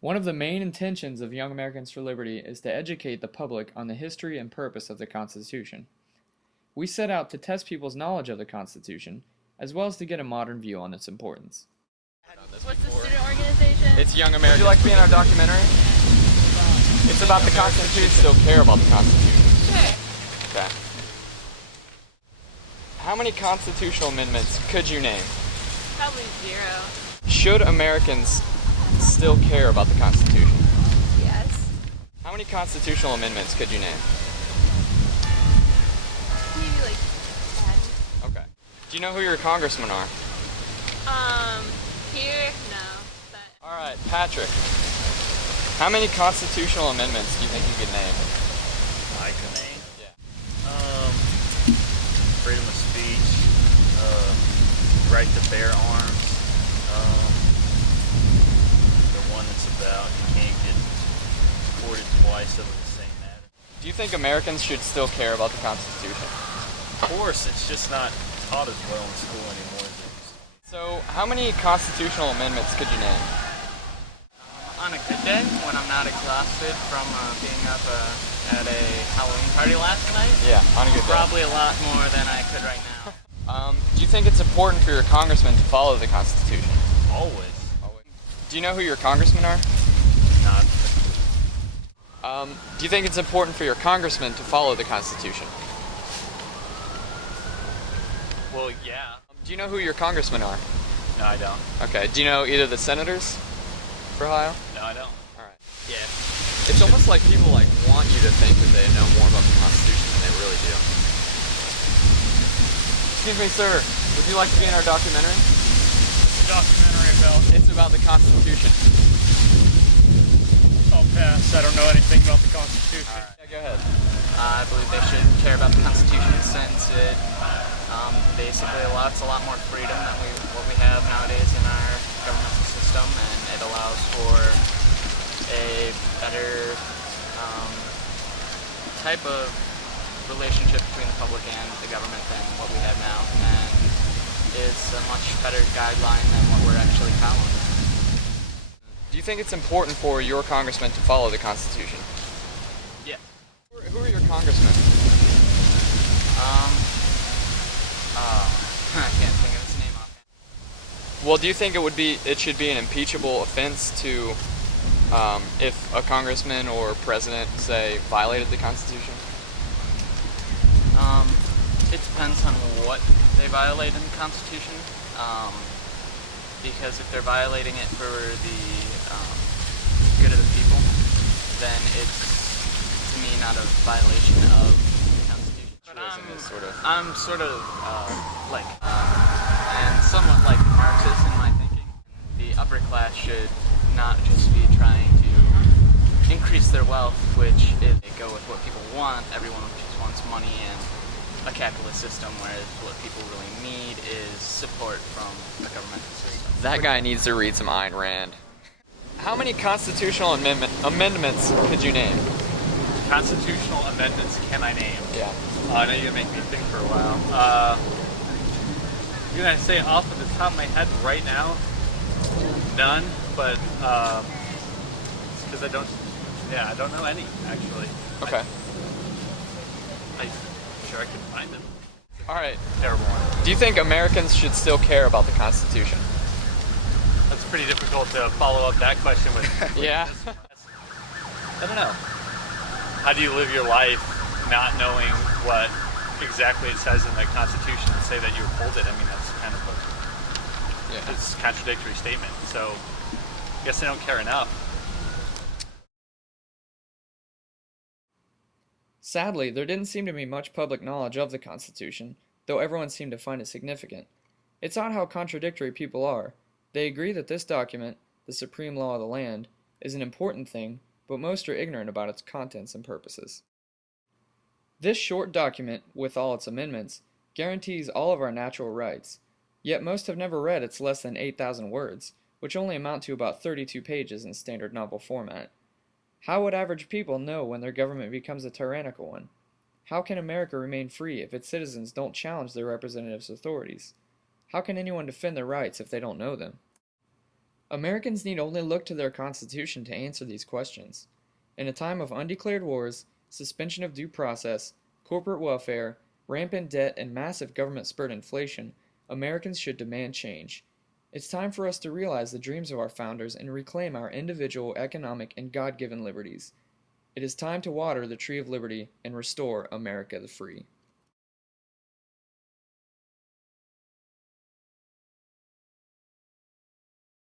One of the main intentions of Young Americans for Liberty is to educate the public on the history and purpose of the Constitution. We set out to test people's knowledge of the Constitution, as well as to get a modern view on its importance. What's the student organization? It's Young Would Americans. you like to be in our documentary? It's about the Constitution. Still care about the Constitution. Sure. Okay. How many constitutional amendments could you name? Probably 0. Should Americans still care about the Constitution? Yes. How many constitutional amendments could you name? Maybe like 10. Okay. Do you know who your congressmen are? Here? No. But All right, Patrick. How many constitutional amendments do you think you could name? I can name. Yeah. Freedom of speech, right to bear arms, the one that's about you can't get deported twice over the same matter. Do you think Americans should still care about the Constitution? Of course, it's just not taught as well in school anymore as it used to. So, how many constitutional amendments could you name? On a good day, when I'm not exhausted from being up at a Halloween party last night, Yeah, on a good day. probably a lot more than I could right now. Do you think it's important for your congressman to follow the Constitution? Always. Do you know who your congressmen are? Not. Do you think it's important for your congressman to follow the Constitution? Well, yeah. Do you know who your congressmen are? No, I don't. Okay. Do you know either the senators for Ohio? No, I don't. All right. Yeah. It's almost like people want you to think that they know more about the Constitution than they really do. Excuse me, sir. Would you like to be in our documentary? Documentary about. It's about the Constitution. I'll pass. I don't know anything about the Constitution. All right. Yeah, go ahead. I believe they should care about the Constitution since it basically allows a lot more freedom than what we have nowadays in our governmental system, and it allows for a better type of relationship between the public and the government than what we have now, and it's a much better guideline than what we're actually following. Do you think it's important for your congressman to follow the Constitution? Yeah. Who are your congressmen? I can't think of his name offhand. Well, do you think it should be an impeachable offense to, if a congressman or president, say, violated the Constitution? It depends on what they violate in the Constitution. Because if they're violating it for the good of the people, then it's, to me, not a violation of the Constitution. But I'm sort of and somewhat like Marxist in my thinking. The upper class should not just be trying to increase their wealth, which is they go with what people want. Everyone just wants money and a capitalist system, whereas what people really need is support from a governmental system. That guy needs to read some Ayn Rand. How many constitutional amendments could you name? Constitutional amendments can I name? Yeah. I know you're gonna make me think for a while. You're gonna say off of the top of my head right now, none. But it's because I don't know any actually. Okay. I'm sure I can find them. All right. Terrible one. Do you think Americans should still care about the Constitution? That's pretty difficult to follow up that question with. Yeah. I don't know. How do you live your life not knowing what exactly it says in the Constitution and say that you uphold it? I mean, that's kind of it's a contradictory statement. So I guess I don't care enough. Sadly, there didn't seem to be much public knowledge of the Constitution, though everyone seemed to find it significant. It's odd how contradictory people are. They agree that this document, the supreme law of the land, is an important thing, but most are ignorant about its contents and purposes. This short document, with all its amendments, guarantees all of our natural rights, yet most have never read its less than 8,000 words, which only amount to about 32 pages in standard novel format. How would average people know when their government becomes a tyrannical one? How can America remain free if its citizens don't challenge their representatives' authorities? How can anyone defend their rights if they don't know them? Americans need only look to their Constitution to answer these questions. In a time of undeclared wars, suspension of due process, corporate welfare, rampant debt, and massive government-spurred inflation, Americans should demand change. It's time for us to realize the dreams of our founders and reclaim our individual economic and God-given liberties. It is time to water the tree of liberty and restore America the free.